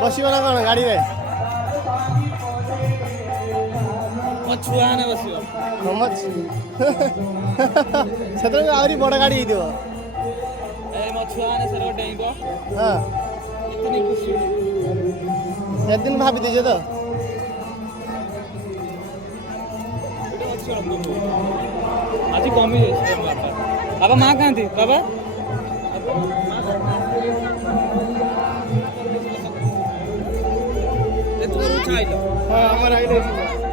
बसिब ना कौन गाड़ी में छुआ ने बसियो से आहरी बड़ गाड़ी हो ए मो छुआ ने सर डेइबो हाँ इतनी खुशी एक दिन भाभी दीजिए तो आज कमी जाए बाबा माँ कहाँ थी बाबा हाँ हमारा